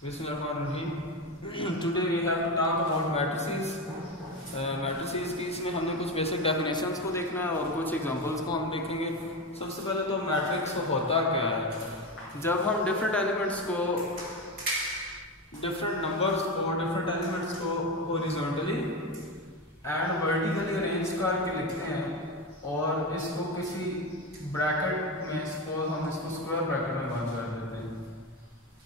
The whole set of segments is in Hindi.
Bismillahirrahmanirrahim. Today we have to talk about matrices. Matrices की इसमें हमने कुछ बेसिक डेफिनेशंस को देखना है और कुछ एग्जांपल्स को हम देखेंगे। सबसे पहले तो मैट्रिक्स होता क्या है। जब हम डिफरेंट एलिमेंट्स को, डिफरेंट नंबर्स को, डिफरेंट एलिमेंट्स को हॉरिजॉन्टली एंड वर्टिकली अरेंज करके लिखते हैं और इसको किसी ब्रैकेट में, सपोज हम इसको स्क्वायर ब्रैकेट में बंद कर देते हैं,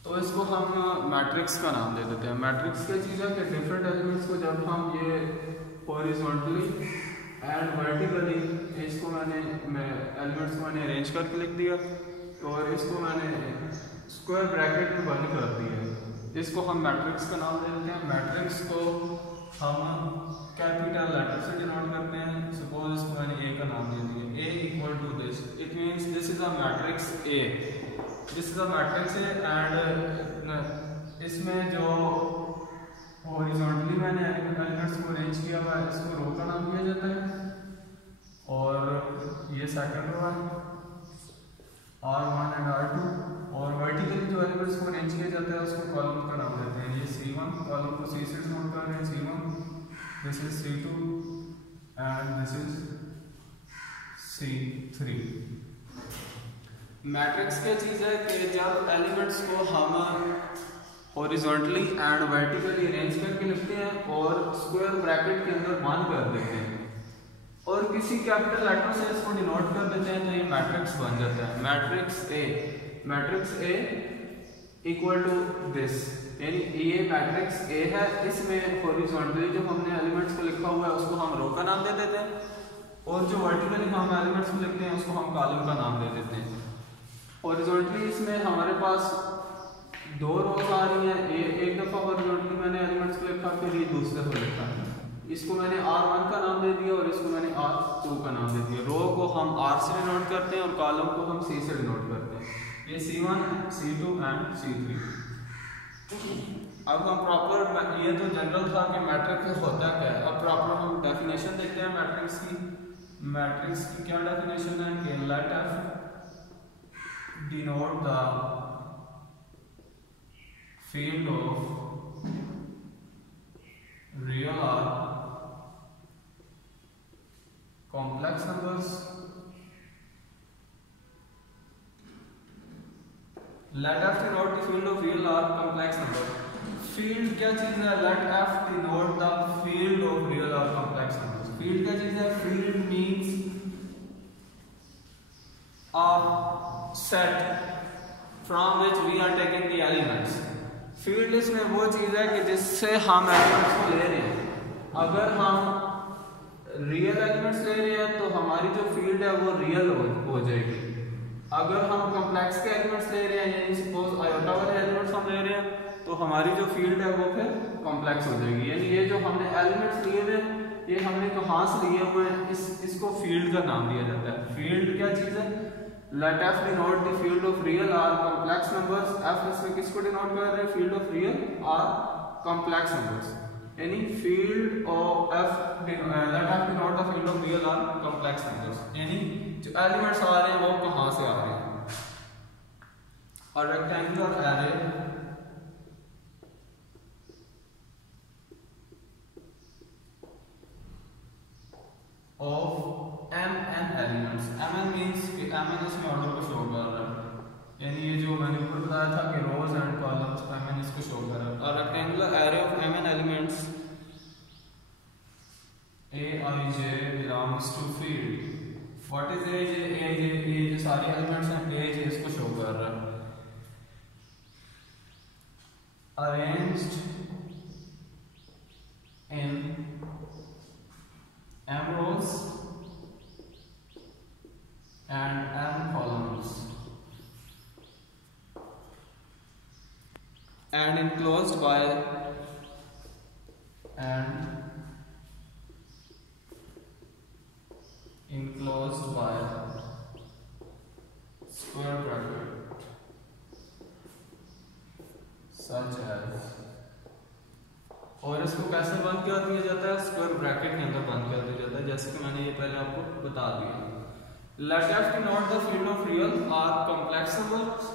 तो इसको हम मैट्रिक्स का नाम दे देते हैं। मैट्रिक्स क्या चीज़ है कि डिफरेंट एलिमेंट्स को जब हम ये हॉरिजॉन्टली एंड वर्टिकली, इसको मैंने एलिमेंट्स को मैंने अरेंज करके लिख दिया और इसको मैंने स्क्वायर ब्रैकेट में बंद कर दिया, इसको हम मैट्रिक्स का नाम दे देते हैं। मैट्रिक्स को हम कैपिटल लेटर से डिनोट करते हैं। सपोज इसको मैंने ए का नाम दे दिया, A equal to this, it means this is a matrix A, this is a matrix A. And इसमें जो हॉरिजॉन्टली मैंने एलिमेंट्स को अरेंज किया हुआ है, इसको रो का नाम दिया जाता है और ये सेकंड रो है R1 एंड R2। और वर्टिकली जो एलिमेंट्स को अरेंज किया जाता है उसको कॉलम का नाम देते हैं। ये C1, कॉलम को C से डिनोट कर रहे हैं, C1, this is C2 and this is C3। Matrix क्या चीज़ है कि जब एलिमेंट्स को हम हॉरिजॉन्टली एंड वर्टिकली अरेंज करके लिखते हैं और स्क्वायर ब्रैकेट के अंदर बंद कर देते हैं और किसी कैपिटल लेटर से इसको डिनोट कर देते हैं, तो ये मैट्रिक्स बन जाता है। Matrix A equal to this, यानी ये मैट्रिक्स ए है। इसमें हॉरिजॉन्टली जो हमने एलिमेंट्स को लिखा हुआ है उसको हम रो का नाम दे देते हैं और जो वर्टिकली हम एलिमेंट्स को लिखते हैं उसको हम कॉलम का नाम दे देते हैं। हॉरिजॉन्टली इसमें हमारे पास दो रोज आ रही हैं, एक दफ़ा हॉरिजॉन्टली मैंने एलिमेंट्स को लिखा, फिर ये दूसरे दफ़ा लिखा, इसको मैंने R1 का नाम दे दिया और इसको मैंने R2 का नाम दे दिया। रो को हम R से डिनोट करते हैं और कॉलम को हम C से डिनोट करते हैं। ये C1, C2 एंड C3। अब हम प्रॉपर, ये तो जनरल था कि मैट्रिक्स होता क्या है, अब प्रॉपर हम डेफिनेशन देखते हैं मैट्रिक्स की। मैट्रिक्स की क्या डेफिनेशन है कि late F denote the field of real or complex numbers. Let F denote the field of real or complex number. Field क्या चीज है? Let F denote the field of real or complex numbers. Field क्या चीज है? Field means a set from which we are taking the elements. Field इसमें वो चीज़ है कि जिससे हम एलिमेंट्स को ले रहे हैं। अगर हम रियल एलिमेंट्स ले रहे हैं तो हमारी जो फील्ड है वो रियल हो जाएगी। अगर हम कॉम्प्लेक्स के एलिमेंट्स ले रहे हैं, यानी सपोज आयोटा वाले एलिमेंट्स हम ले रहे हैं, तो हमारी जो फील्ड है वो फिर कॉम्प्लेक्स हो जाएगी। यानी ये जो हमने एलिमेंट्स लिए हुए, ये हमने कहाँ से लिए हुए हैं, इसको फील्ड का नाम दिया जाता है। फील्ड क्या चीज़ है? Let F denote the field of real or complex numbers. F इसमें किसको डिनोट कर रहे हैं? फील्ड ऑफ रियल और कॉम्प्लेक्स नंबर्स, यानी field of F let F denote the field of real or complex numbers, यानी जो एलिमेंट्स आ रहे हैं वो कहाँ से आ रहे हैं। और rectangular array of mn elements, mn means कि mn इसमें ऑर्डर को शो कर रहा है, यानी ये जो मैंने ऊपर बताया था कि रोज एंड कॉलम्स, mn इसको शो कर रहा है। और rectangular array of mn elements aij belongs to field। What is aij? aij ये जो सारे एलिमेंट्स हैं aij इसको शो कर रहा है। Arranged in m rows and m columns and enclosed by square bracket such as, और इसको कैसे बंद कर दिया जाता है? स्क्वायर ब्रैकेट के अंदर बंद कर दिया जाता है, जैसे कि मैंने ये पहले आपको बता दिया। Let F denote the field of real or complex numbers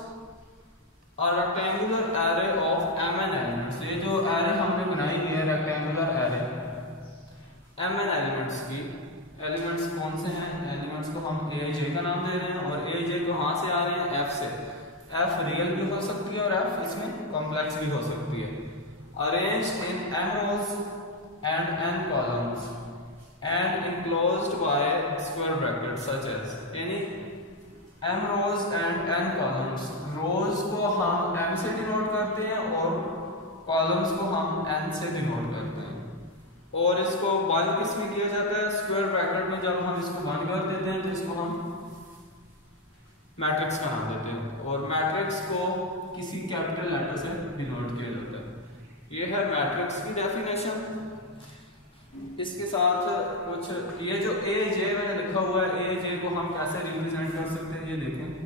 A rectangular array of m mn elements, ये जो एरे हमने बनाई है रेक्टेंगुलर एरे, mn एलिमेंट्स की, एलिमेंट्स कौन से हैं, एलिमेंट्स को हम ए जे का नाम दे रहे हैं और ए जे कहाँ से आ रहे हैं, एफ से। एफ रियल भी हो सकती है और एफ इसमें कॉम्प्लेक्स भी हो सकती है। Arranged in m rows and n columns and enclosed by square brackets such as, यानी m rows and n columns, रोज को हम m से डिनोट करते हैं और कॉलम्स को हम n से डिनोट करते हैं, और इसको बंद किस में किया जाता है, स्क्वायर ब्रैकेट में। जब हम इसको बंद कर देते हैं तो इसको हम मैट्रिक्स का नाम देते हैं, और मैट्रिक्स को किसी कैपिटल लेटर से डिनोट किया जाता है। ये है मैट्रिक्स की डेफिनेशन। इसके साथ कुछ ये जो ए जे मैंने लिखा हुआ है, ए जे को हम कैसे रिप्रेजेंट कर सकते हैं, ये देखें।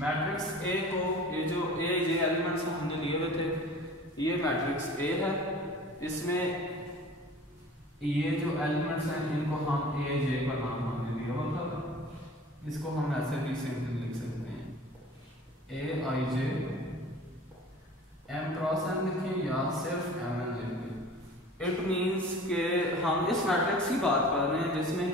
मैट्रिक्स ए को, ये जो ए जे एलिमेंट्स हमने लिए हुए थे, ये मैट्रिक्स ए है। इसमें ये जो एलिमेंट्स हैं इनको हम ए जे का नाम हमने दिया हुआ था, इसको हम ऐसे भी सिंपल लिख सकते हैं, ए आई जे एम क्रॉस एन लिखें या सिर्फ एम एन लिखें। इट मीन्स के हम इस मैट्रिक्स की बात कर रहे हैं जिसमें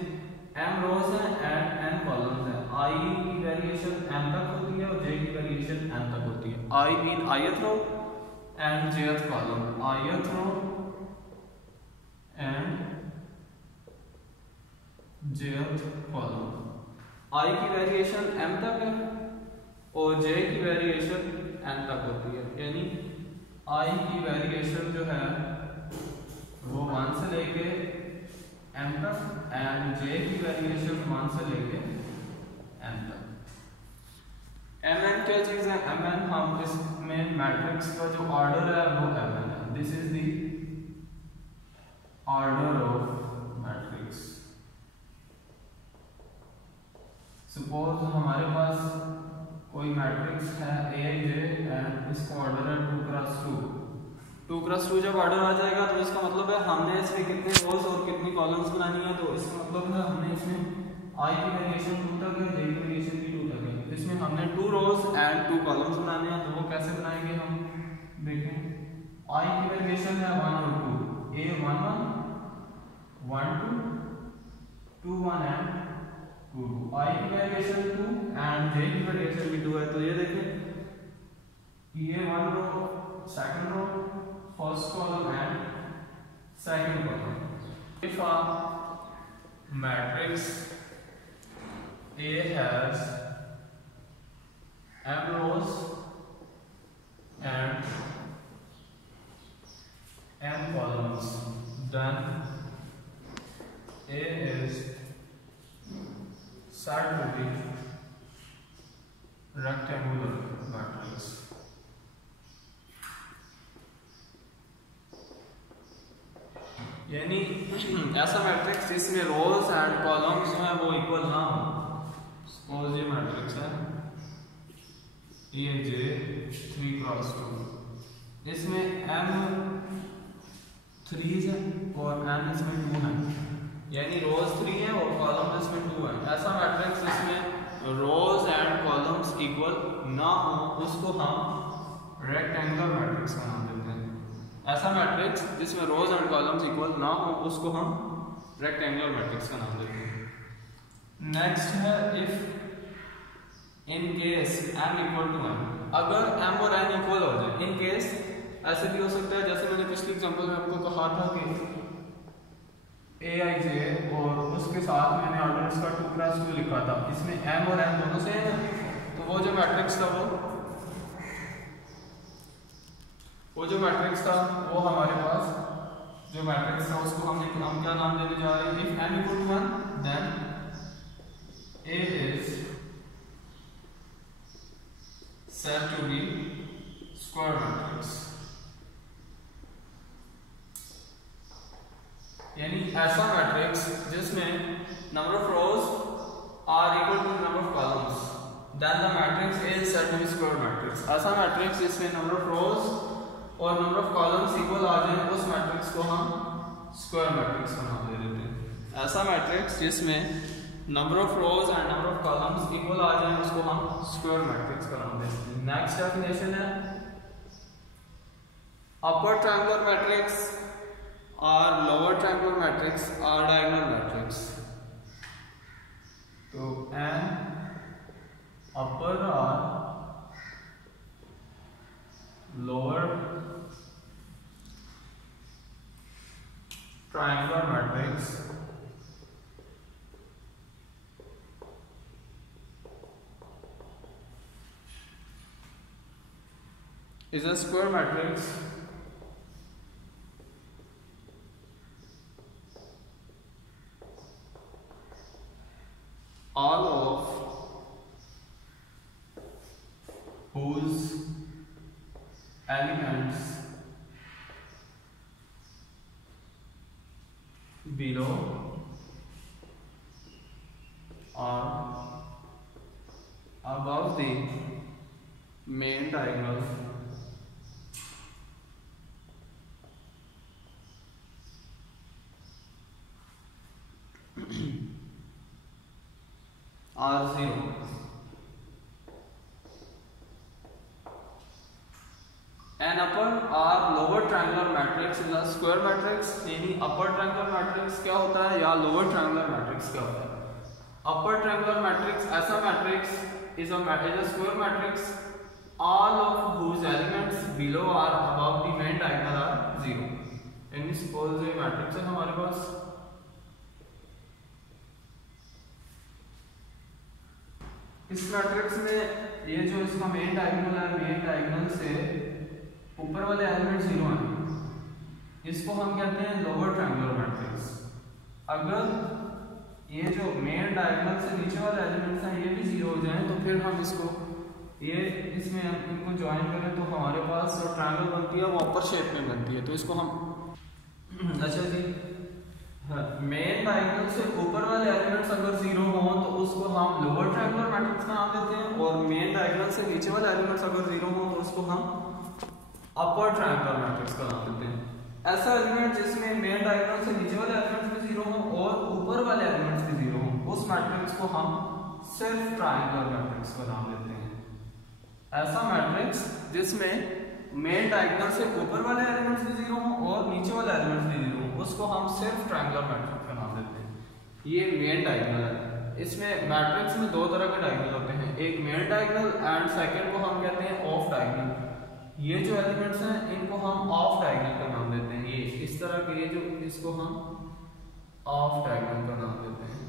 m रोज हैं एंड n कॉलम्स हैं। i की वेरिएशन m तक होती है और j की वेरिएशन n तक होती है। i mean ith row and jth column, ith row and jth column. i की वेरिएशन m तक है और j की वेरिएशन n तक होती है, यानी i की वेरिएशन जो है वो 1 से लेके m तक एंड j की वेरिएशन 1 से लेके m तक। mn क्या चीज है, mn हम इसमें मैट्रिक्स का जो ऑर्डर है वो mn है। This is the order of matrix. Suppose हमारे पास कोई मैट्रिक्स है a j एंड इसका ऑर्डर है 2 क्रॉस 2। 2 क्रॉस 2 जब ऑर्डर आ जाएगा तो इसका मतलब है हमने इसमें कितने रोज और कितनी कॉलम्स बनानी है, तो इसका मतलब है हमने इसमें i की वेरिएशन 2 तक है, j की वेरिएशन भी 2 तक है। इसमें हमने 2 रोज एंड 2 कॉलम्स बनाने हैं, तो वो कैसे बनाएंगे हम देखें। i की वेरिएशन है 1 और 2, a 1 1 1 2 2 1 एंड 2 2। i की वेरिएशन 2 एंड j की वेरिएशन भी 2 है, तो ये देखें ये 1 row, second row, first column and second column. If a matrix A has m rows and n columns, then A is said to be rectangular matrix. यानी ऐसा मैट्रिक्स जिसमें रोज एंड कॉलम्स जो है वो इक्वल ना हो। सपोज ये मैट्रिक्स है ये जे 3 क्रॉस 2, इसमें m 3 है और n इसमें 2 है, यानी रोज 3 है और कॉलम इसमें 2 है। ऐसा मैट्रिक्स जिसमें रोज एंड कॉलम्स इक्वल ना हो उसको हम रेक्टेंगुलर मैट्रिक्स का नाम देते हैं। ऐसा मैट्रिक्स जिसमें रोज एंड कॉलम्स इक्वल ना हो उसको हम रेक्टेंगुलर मैट्रिक्स का नाम देते हैं। नेक्स्ट है if in case m equal to n, अगर m और n इक्वल हो जाए। इन केस ऐसे भी हो सकता है जैसे मैंने पिछली एग्जांपल में आपको कहा था कि aij और उसके साथ मैंने ऑर्डर इसका 2 क्रॉस 2 लिखा था, इसमें m और n दोनों सेम है, तो वो जो मैट्रिक्स था वो वो जो मैट्रिक्स था वो हमारे पास जो मैट्रिक्स था उसको हम क्या नाम देने जा रहे हैं? If n equal to 1 then A is said to be square matrix, यानी ऐसा मैट्रिक्स जिसमें number of rows are equal to number of columns, then the matrix is said to be square matrix. ऐसा मैट्रिक्स जिसमें नंबर ऑफ रोज और नंबर ऑफ कॉलम्स इक्वल आ जाए उस मैट्रिक्स को हम स्क्वायर मैट्रिक्स का नाम दे देते हैं। ऐसा मैट्रिक्स जिसमें number of rows and number of columns equal आ जाए उसको हम स्क्वायर मैट्रिक्स का नाम देते हैं। नेक्स्ट डेफिनेशन है अपर ट्रायंगुलर मैट्रिक्स और लोअर ट्रायंगुलर मैट्रिक्स और डायगोनल मैट्रिक्स। तो एन अपर और lower triangular matrix is a square matrix all of whose elements below are above the main diagonal are 0. An upper or lower triangular matrix is a square matrix, यानी upper triangular matrix क्या होता है या lower triangular matrix क्या होता है? Upper triangular matrix ऐसा matrix is a square matrix all of whose elements below or above the main diagonal are 0. यानी suppose ये matrix है हमारे पास, इस मैट्रिक्स में ये जो इसका मेन डायगोनल है, मेन डायगोनल से ऊपर वाले एलिमेंट 0 हैं, इसको हम कहते हैं लोअर ट्रायंगुलर मैट्रिक्स। अगर ये जो मेन डायगोनल से नीचे वाले एलिमेंट्स हैं ये भी 0 हो जाएं तो फिर हम इसको इसमें इनको ज्वाइन करें तो हमारे पास जो ट्रायंगल बनती है वो अपर शेप में बनती है। तो इसको हम अच्छा जी मेन डायगोनल से ऊपर वाले एलिमेंट्स अगर 0 हों तो उसको हम लोअर ट्रायंगुलर मैट्रिक्स का नाम देते हैं, और मेन डायगोनल से नीचे वाले एलिमेंट्स अगर 0 हों तो उसको हम अपर ट्रायंगुलर मैट्रिक्स का नाम देते हैं। ऐसा एलिमेंट जिसमें मेन डायगोनल से नीचे वाले एलिमेंट्स भी 0 हों और ऊपर वाले एलिमेंट्स भी 0 हों उस मैट्रिक्स को हम सिर्फ ट्रायंगुलर मैट्रिक्स का नाम देते हैं। ऐसा मैट्रिक्स जिसमें मेन डायगोनल से ऊपर वाले एलिमेंट्स भी 0 हों और नीचे वाले एलिमेंट्स भी 0 हों उसको हम सिर्फ ट्रायंगुलर मैट्रिक्स का नाम देते हैं। ये मेन डायगोनल है। इसमें मैट्रिक्स में दो तरह के डायगोनल होते हैं, एक मेन डायगोनल एंड सेकंड को हम कहते हैं ऑफ डायगोनल। ये जो एलिमेंट्स हैं इनको हम ऑफ डायगोनल का नाम देते हैं। ये इस तरह के ये जो इसको हम ऑफ डायगोनल का नाम देते हैं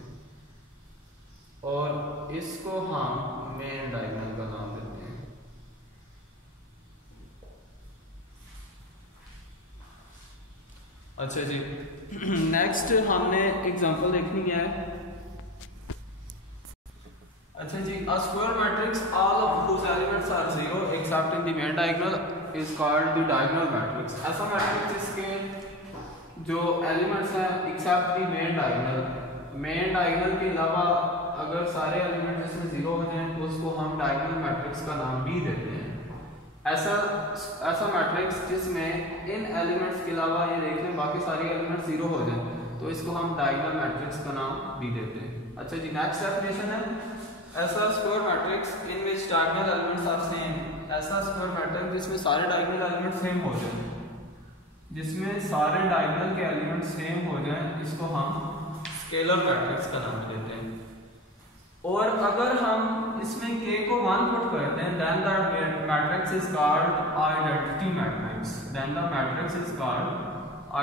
और इसको हम मेन डायगोनल का नाम देते हैं। अच्छा जी नेक्स्ट हमने एग्जांपल देखनी है। अच्छा जी a square matrix all of whose elements are 0 except in the main diagonal is called the diagonal matrix। ऐसा मैट्रिक्स जिसके जो एलिमेंट्स हैं except the main डायगोनल के अलावा अगर सारे एलिमेंट जिसमें 0 हो जाएं तो उसको हम डायगोनल मैट्रिक्स का नाम भी देते हैं। ऐसा मैट्रिक्स जिसमें इन एलिमेंट्स के अलावा ये देख लें बाकी सारे एलिमेंट्स 0 हो जाए तो इसको हम डायगोनल मैट्रिक्स का नाम भी देते हैं। अच्छा जी नेक्स्ट डेफिनेशन है ऐसा square matrix in which diagonal elements are same. ऐसा स्क्वायर मैट्रिक्स जिसमें सारे डायगोनल एलिमेंट सेम हो जाए, जिसमें सारे डायगोनल के एलिमेंट सेम हो जाए इसको हम स्केलर मैट्रिक्स का नाम देते हैं। और अगर हम इसमें k को 1 पुट करते हैं then the matrix is called identity matrix। then the matrix is called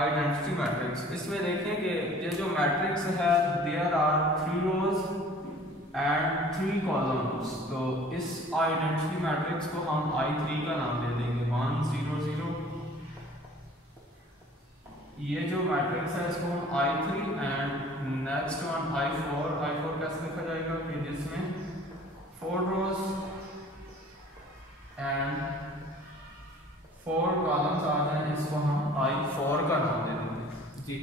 identity matrix। इसमें देखें कि ये जो मैट्रिक्स है there are 3 rows and 3 columns। तो इस आइडेंटिटी मैट्रिक्स को हम I3 का नाम दे देंगे 1 0 0 मैट्रिक्स है इसको हम I3 and next one I4। I4 कैसे लिखा जाएगा कि जिसमें 4 रोज एंड 4 कॉलम्स आ जाए, इसको हम I4 का नाम दे देंगे जी।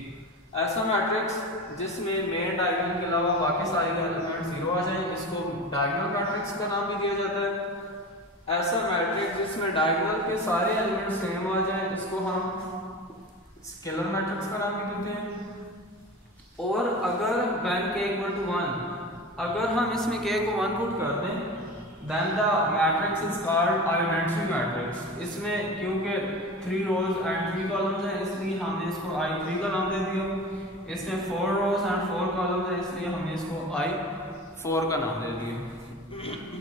ऐसा मैट्रिक्स जिसमें मेन डायगोनल के अलावा बाकी सारे एलिमेंट 0 आ जाए, इसको डायगोनल मैट्रिक्स का नाम भी दिया जाता है। ऐसा मैट्रिक्स जिसमें डायगोनल के सारे एलिमेंट सेम आ जाए, इसको हम स्केलर मैट्रिक्स का नाम भी देते हैं। और अगर when k equal to 1, अगर हम इसमें k को 1 पुट कर दें, then the matrix is called identity matrix। इसमें क्योंकि 3 रोज एंड 3 कॉलम्स हैं, इसलिए हमने इसको I3 का नाम दे दिया। इसमें 4 रोज एंड 4 कॉलम्स हैं, इसलिए हमने इसको I4 का नाम दे दिया।